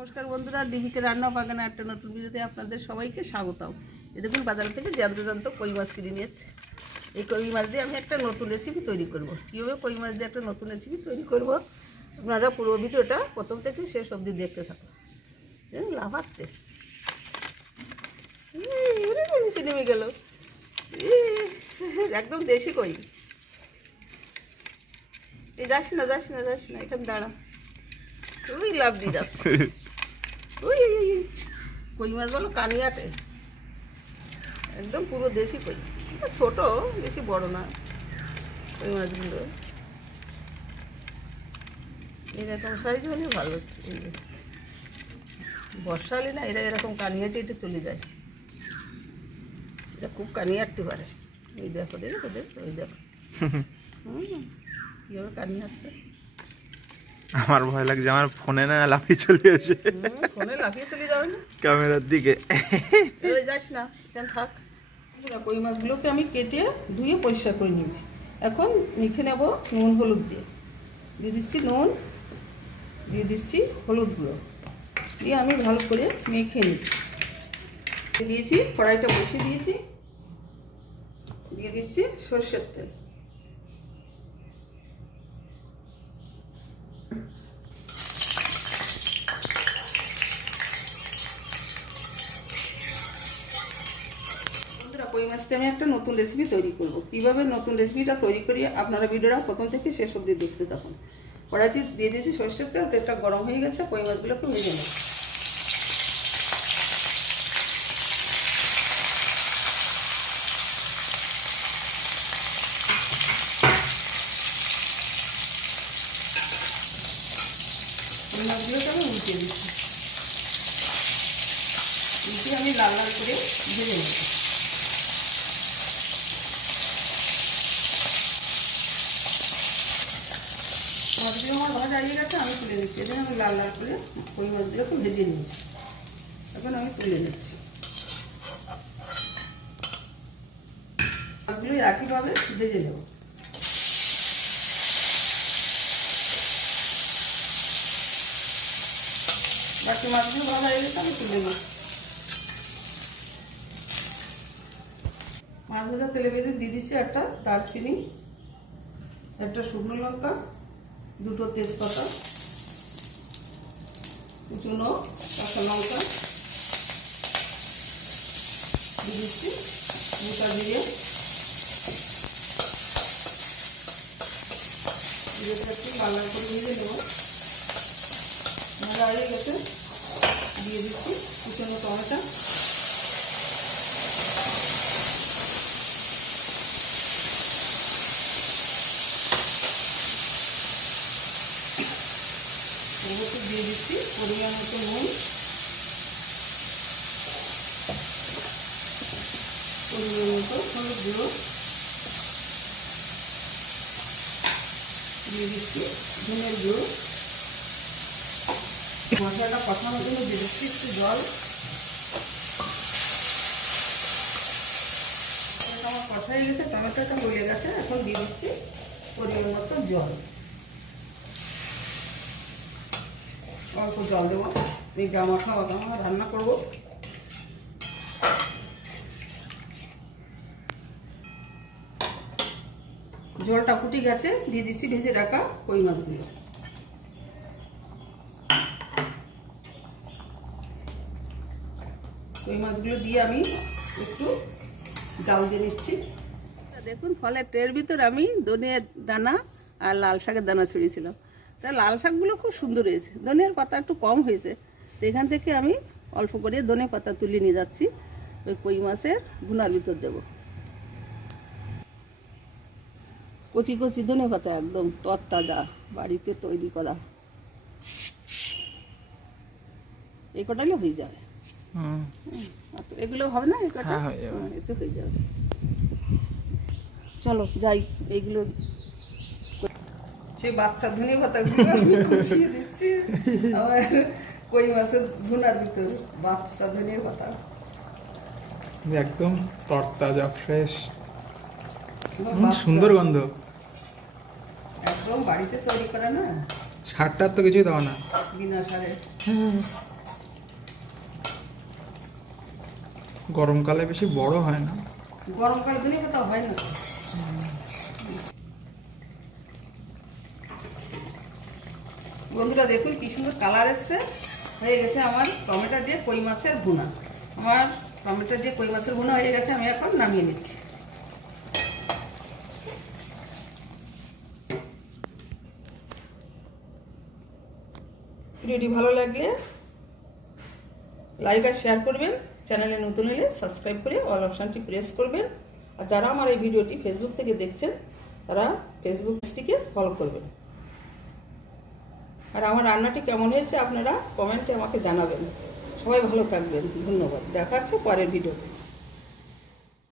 নমস্কার বন্ধুরা দীপিকা রান্না বাগানে একটা নতুন ভিডিওতে আপনাদের সবাইকে স্বাগতম। এ দেখুন বাজার থেকে জ্যান্ত জ্যান্ত কই মাছ কিনে নিয়েছে এই কই মাছ দিয়ে আমি একটা নতুন রেসিপি তৈরি করব। কীভাবে কই মাছ দিয়ে একটা নতুন রেসিপি তৈরি করব? আপনারা পুরো ভিডিওটা প্রথম থেকে শেষ অবধি দেখতে থাকুন। ওরে, নিচে নেমে গেল। একদম দেশি কই। এই যাস না যাস না যাস না এখানে দাঁড়া। ওই লাভ দিয়ে যাচ্ছে। ওই। কই মাছ বলো? কানিয়াটে একদম পুরো দেশি কই। ছোট বেশি বড় না কই মাছগুলো। এরকম সাইজ হলে ভালো। বর্ষা হলে না এরা এরকম কানিয়াটে এটা চলে যায়। এটা খুব কানিয়াটতে পারে। ওই দেখো দেখো দেখো ওই দেখো। হুম। কীভাবে কানিয়াচ্ছে আমার ভয় লাগছে আমার ফোনে না লাফিয়ে চলে হুম, ফোনে লাফিয়ে চলে যাবে না? ক্যামেরার দিকে। এবারে যাস না এখানে থাক। কই মাছগুলোকে আমি কেটে ধুয়ে পরিষ্কার করে নিয়েছি। এখন মেখে নেব নুন হলুদ দিয়ে। দিয়ে দিচ্ছি নুন দিয়ে দিচ্ছি হলুদ গুঁড়ো। দিয়ে আমি ভালো করে মেখে নিচ্ছি। দিয়ে দিয়েছি কড়াইটা বসিয়ে দিয়েছি। দিয়ে দিচ্ছি সর্ষের তেল। মাছতে আমি একটা নতুন রেসিপি তৈরি করব। কীভাবে নতুন রেসিপিটা তৈরি করি, আপনারা ভিডিওটা প্রথম থেকে শেষ অবধি দেখতে থাকুন। কড়াইতে দিয়ে দিয়েছি সর্ষের তেল, তেলটা গরম হয়ে গেছে কই মাছগুলো একটু ভেজে নেব। মাছগুলোকে আমি আমি লাল লাল করে ভেজে নেব। মাছগুলো আমার ভাজা হয়ে গেছে, আমি তুলে নিচ্ছি। এটা আমি লাল লাল করে ওই মাছগুলোকে ভেজে নিয়েছি এখন আমি তুলে নিচ্ছি। মাছগুলো একইভাবে ভেজে নেব বাকি মাছগুলো ভাজা হয়ে গেছে, আমি তুলে নিচ্ছি। মাছ ভাজা তেলে ভেজে দিয়ে দিচ্ছি একটা দারচিনি, একটা শুকনো লঙ্কা দুটো তেজপাতা, কুচুনো কাঁচা লঙ্কা গোটা দিয়ে লাল করে ভেজে নেব। ভাজা হয়ে গেছে দিয়ে দিচ্ছি কুচুনো টমেটো। এগুলোকে দিয়ে দিচ্ছি, পরিমাণ মতো নুন। পরিমাণ মতো হলুদ গুঁড়ো। দিয়ে দিচ্ছি ধনের গুঁড়ো। মশলাটা কষানোর জন্য দিয়ে দিচ্ছি একটু জল। আমার কষা হয়ে গেছে, টমেটোটা গলে গেছে, এখন দিয়ে দিচ্ছি পরিমাণ মতো জল। অল্প জল দেবো। এই খাওয়া গামা রান্না করব। জলটা ফুটে গেছে, দিয়ে দিচ্ছি ভেজে রাখা কই মাছগুলো। কই মাছগুলো দিয়ে আমি একটু জাল দিয়ে নিচ্ছি। দেখুন, ফলের ট্রের ভিতর আমি ধনিয়ার দানা আর লাল শাকের দানা ছড়িয়েছিলাম। তা লাল শাকগুলো খুব সুন্দর হয়েছে। ধনিয়ার পাতা একটু কম হয়েছে। তো এখান থেকে আমি অল্প করে ধনে পাতা তুলে নিয়ে যাচ্ছি। ওই কই মাছের ভুনার ভিতর দেব। কচি কচি ধনে পাতা একদম তরতাজা বাড়িতে তৈরি করা। এই কটালে হয়ে যাবে। এগুলো হবে না এই কটা। হ্যাঁ, এতে হয়ে যাবে। চলো যাই এইগুলো সেই বাচ্চা ধনে পাতাগুলো আমি কুচিয়ে দিচ্ছি। কই মাছের ধুনার ভিতর বাচ্চা ধনে পাতা। একদম তরতাজা ফ্রেশ সুন্দর গন্ধ। একদম বাড়িতে তৈরি করা না? সারটার তো কিছুই দেওয়া না। বিনা সারে। গরমকালে বেশি বড় হয় না। গরমকালে দিনে পাতা হয় না বন্ধুরা দেখুন কি সুন্দর কালার এসছে। হয়ে গেছে আমার টমেটো দিয়ে কই মাছের ভুনা। আমার টমেটো দিয়ে কই মাছের ভুনা হয়ে গেছে, আমি এখন নামিয়ে নিচ্ছি। ভিডিওটি ভালো লাগলে লাইক আর শেয়ার করবেন, চ্যানেলে নতুন হলে সাবস্ক্রাইব করে অল অপশানটি প্রেস করবেন। আর যারা আমার এই ভিডিওটি ফেসবুক থেকে দেখছেন, তারা ফেসবুক পেজটিকে ফলো করবেন। আর আমার রান্নাটি কেমন হয়েছে আপনারা কমেন্টে আমাকে জানাবেন। সবাই ভালো থাকবেন। ধন্যবাদ। দেখা হচ্ছে পরের ভিডিওতে।